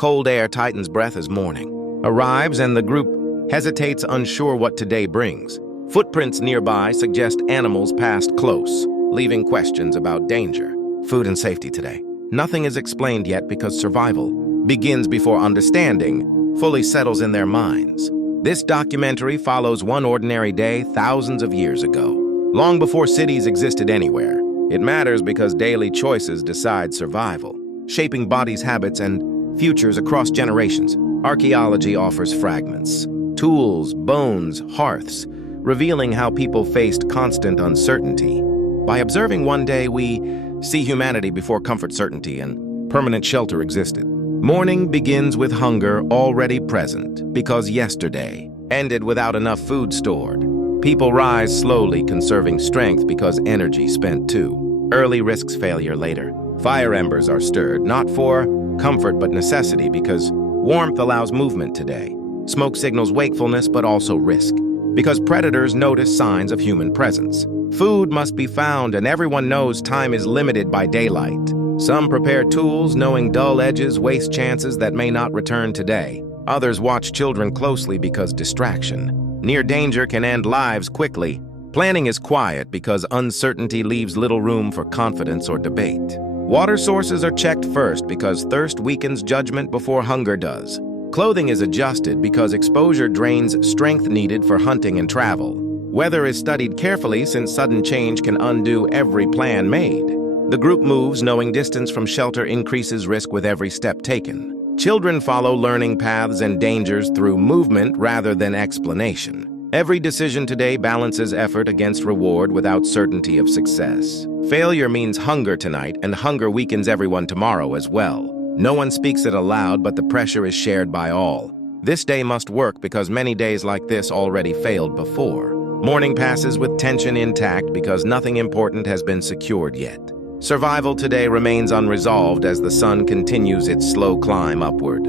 Cold air tightens breath as morning arrives, and the group hesitates, unsure what today brings. Footprints nearby suggest animals passed close, leaving questions about danger, food, and safety today. Nothing is explained yet because survival begins before understanding fully settles in their minds. This documentary follows one ordinary day thousands of years ago, long before cities existed anywhere. It matters because daily choices decide survival, shaping bodies, habits, and futures across generations. Archaeology offers fragments, tools, bones, hearths, revealing how people faced constant uncertainty. By observing one day, we see humanity before comfort, certainty, and permanent shelter existed. Morning begins with hunger already present because yesterday ended without enough food stored. People rise slowly, conserving strength because energy spent too. Early risks failure later. Fire embers are stirred, not for comfort but necessity, because warmth allows movement today. Smoke signals wakefulness but also risk, because predators notice signs of human presence. Food must be found, and everyone knows time is limited by daylight. Some prepare tools, knowing dull edges waste chances that may not return today. Others watch children closely because distraction near danger can end lives quickly. Planning is quiet because uncertainty leaves little room for confidence or debate. Water sources are checked first because thirst weakens judgment before hunger does. Clothing is adjusted because exposure drains strength needed for hunting and travel. Weather is studied carefully since sudden change can undo every plan made. The group moves knowing distance from shelter increases risk with every step taken. Children follow learning paths and dangers through movement rather than explanation. Every decision today balances effort against reward without certainty of success. Failure means hunger tonight, and hunger weakens everyone tomorrow as well. No one speaks it aloud, but the pressure is shared by all. This day must work because many days like this already failed before. Morning passes with tension intact because nothing important has been secured yet. Survival today remains unresolved as the sun continues its slow climb upward.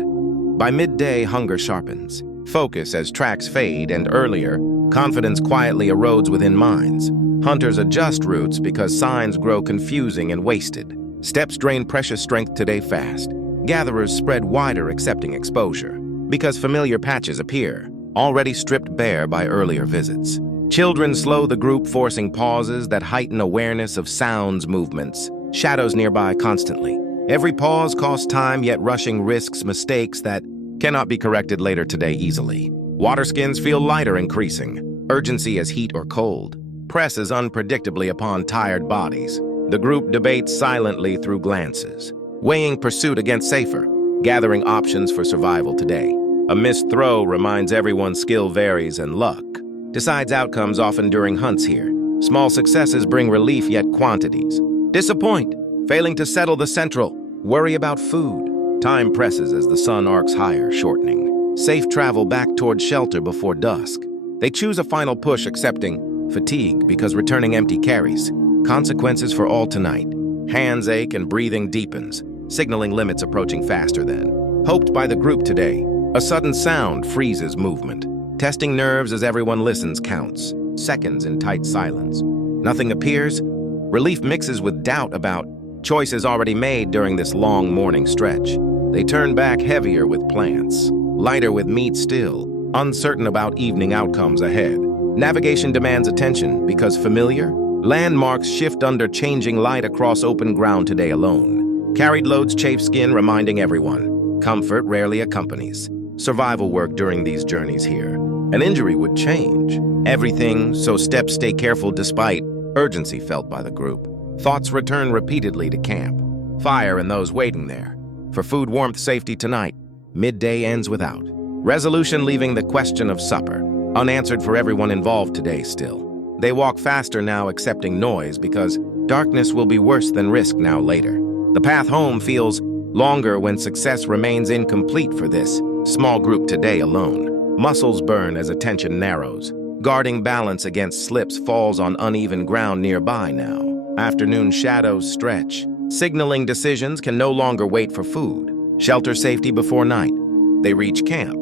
By midday, hunger sharpens. Focus as tracks fade, and earlier, confidence quietly erodes within minds. Hunters adjust routes because signs grow confusing and wasted. Steps drain precious strength today fast. Gatherers spread wider, accepting exposure because familiar patches appear, already stripped bare by earlier visits. Children slow the group, forcing pauses that heighten awareness of sounds, movements, shadows nearby constantly. Every pause costs time, yet rushing risks mistakes that cannot be corrected later today easily. Water skins feel lighter, increasing. Urgency as heat or cold presses unpredictably upon tired bodies. The group debates silently through glances, weighing pursuit against safer, gathering options for survival today. A missed throw reminds everyone skill varies and luck decides outcomes often during hunts here. Small successes bring relief, yet quantities disappoint, failing to settle the central worry about food. Time presses as the sun arcs higher, shortening. Safe travel back toward shelter before dusk. They choose a final push, accepting fatigue because returning empty carries consequences for all tonight. Hands ache and breathing deepens, signaling limits approaching faster than hoped by the group today. A sudden sound freezes movement. Testing nerves as everyone listens counts. Seconds in tight silence. Nothing appears. Relief mixes with doubt about choices already made during this long morning stretch. They turn back heavier with plants, lighter with meat still, uncertain about evening outcomes ahead. Navigation demands attention because familiar landmarks shift under changing light across open ground today alone. Carried loads chafe skin, reminding everyone comfort rarely accompanies survival work during these journeys here. An injury would change everything, so steps stay careful despite urgency felt by the group. Thoughts return repeatedly to camp, fire and those waiting there. For food, warmth, safety tonight, midday ends without resolution, leaving the question of supper unanswered for everyone involved today still. They walk faster now, accepting noise because darkness will be worse than risk now later. The path home feels longer when success remains incomplete for this small group today alone. Muscles burn as attention narrows. Guarding balance against slips falls on uneven ground nearby now. Afternoon shadows stretch, signaling decisions can no longer wait for food. Shelter safety before night. They reach camp,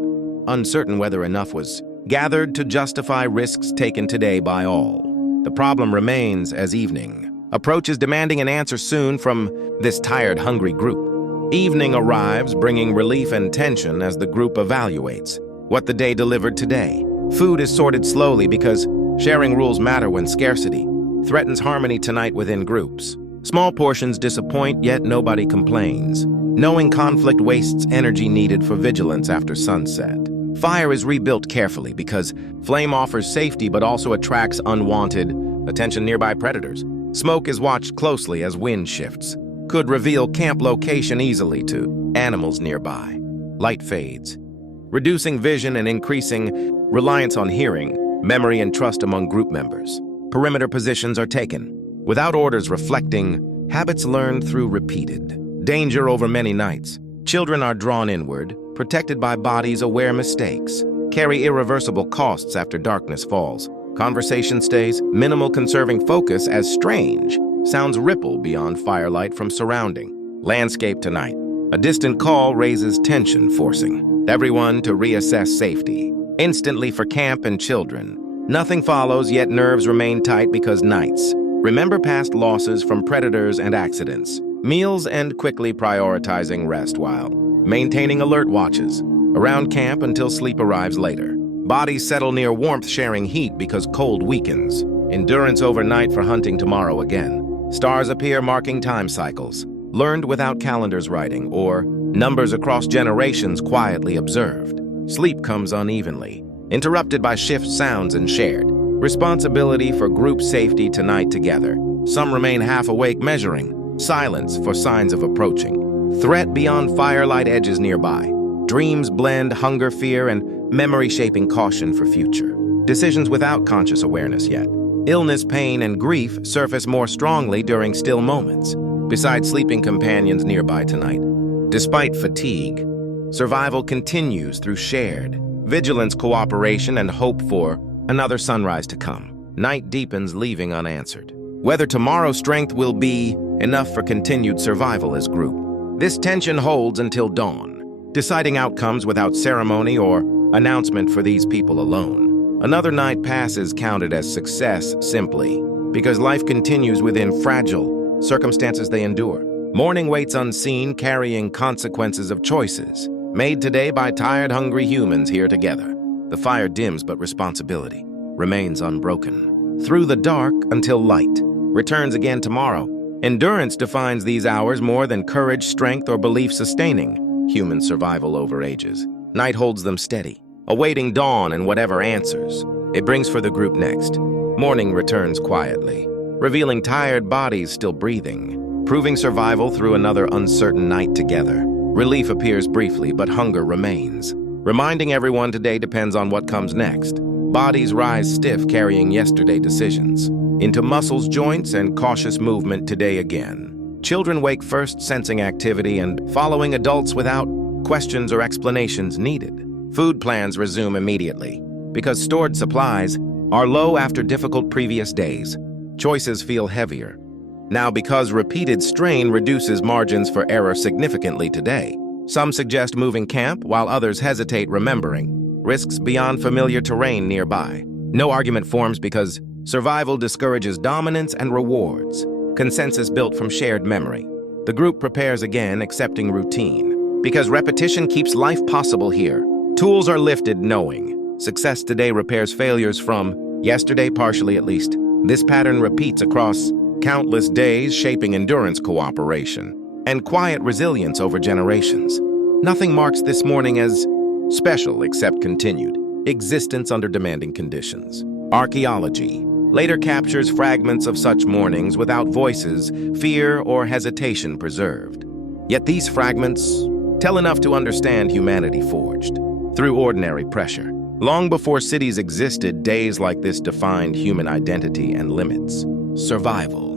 uncertain whether enough was gathered to justify risks taken today by all. The problem remains as evening approaches, demanding an answer soon from this tired, hungry group. Evening arrives, bringing relief and tension as the group evaluates what the day delivered today. Food is sorted slowly because sharing rules matter when scarcity threatens harmony tonight within groups. Small portions disappoint, yet nobody complains, knowing conflict wastes energy needed for vigilance after sunset. Fire is rebuilt carefully because flame offers safety but also attracts unwanted attention nearby predators. Smoke is watched closely as wind shifts, could reveal camp location easily to animals nearby. Light fades, reducing vision and increasing reliance on hearing, memory, and trust among group members. Perimeter positions are taken, without orders reflecting habits learned through repeated danger over many nights. Children are drawn inward, protected by bodies aware mistakes, carry irreversible costs after darkness falls. Conversation stays, minimal conserving focus as strange sounds ripple beyond firelight from surrounding landscape tonight. A distant call raises tension, forcing everyone to reassess safety. Instantly for camp and children. Nothing follows, yet nerves remain tight because nights remember past losses from predators and accidents. Meals end quickly, prioritizing rest while maintaining alert watches around camp until sleep arrives later. Bodies settle near warmth, sharing heat because cold weakens. Endurance overnight for hunting tomorrow again. Stars appear, marking time cycles, learned without calendars writing, or numbers across generations quietly observed. Sleep comes unevenly, interrupted by shift sounds and shared responsibility for group safety tonight together. Some remain half awake, measuring silence for signs of approaching threat beyond firelight edges nearby. Dreams blend hunger, fear, and memory, shaping caution for future decisions without conscious awareness yet. Illness, pain, and grief surface more strongly during still moments, beside sleeping companions nearby tonight. Despite fatigue, survival continues through shared vigilance, cooperation, and hope for another sunrise to come. Night deepens, leaving unanswered whether tomorrow's strength will be enough for continued survival as group. This tension holds until dawn, deciding outcomes without ceremony or announcement for these people alone. Another night passes, counted as success simply because life continues within fragile circumstances they endure. Morning waits unseen, carrying consequences of choices made today by tired, hungry humans here together. The fire dims, but responsibility remains unbroken. Through the dark until light returns again tomorrow. Endurance defines these hours more than courage, strength, or belief sustaining human survival over ages. Night holds them steady, awaiting dawn and whatever answers it brings for the group next. Morning returns quietly, revealing tired bodies still breathing, proving survival through another uncertain night together. Relief appears briefly, but hunger remains, reminding everyone today depends on what comes next. Bodies rise stiff, carrying yesterday decisions into muscles, joints, and cautious movement today again. Children wake first, sensing activity and following adults without questions or explanations needed. Food plans resume immediately because stored supplies are low after difficult previous days. Choices feel heavier now because repeated strain reduces margins for error significantly today. Some suggest moving camp, while others hesitate, remembering risks beyond familiar terrain nearby. No argument forms because survival discourages dominance and rewards consensus built from shared memory. The group prepares again, accepting routine because repetition keeps life possible here. Tools are lifted, knowing success today repairs failures from yesterday, partially at least. This pattern repeats across countless days, shaping endurance, cooperation, and quiet resilience over generations. Nothing marks this morning as special except continued existence under demanding conditions. Archaeology later captures fragments of such mornings without voices, fear, or hesitation preserved. Yet these fragments tell enough to understand humanity forged through ordinary pressure. Long before cities existed, days like this defined human identity and limits. Survival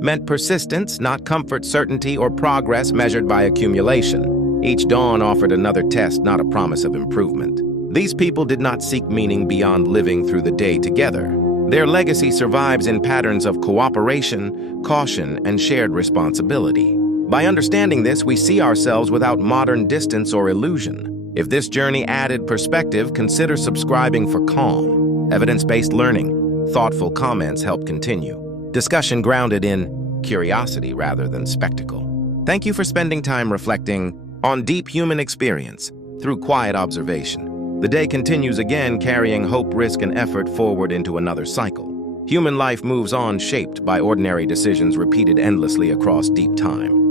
meant persistence, not comfort, certainty, or progress measured by accumulation. Each dawn offered another test, not a promise of improvement. These people did not seek meaning beyond living through the day together. Their legacy survives in patterns of cooperation, caution, and shared responsibility. By understanding this, we see ourselves without modern distance or illusion. If this journey added perspective, consider subscribing for calm, evidence-based learning. Thoughtful comments help continue discussion grounded in curiosity rather than spectacle. Thank you for spending time reflecting on deep human experience through quiet observation. The day continues again, carrying hope, risk, and effort forward into another cycle. Human life moves on, shaped by ordinary decisions repeated endlessly across deep time.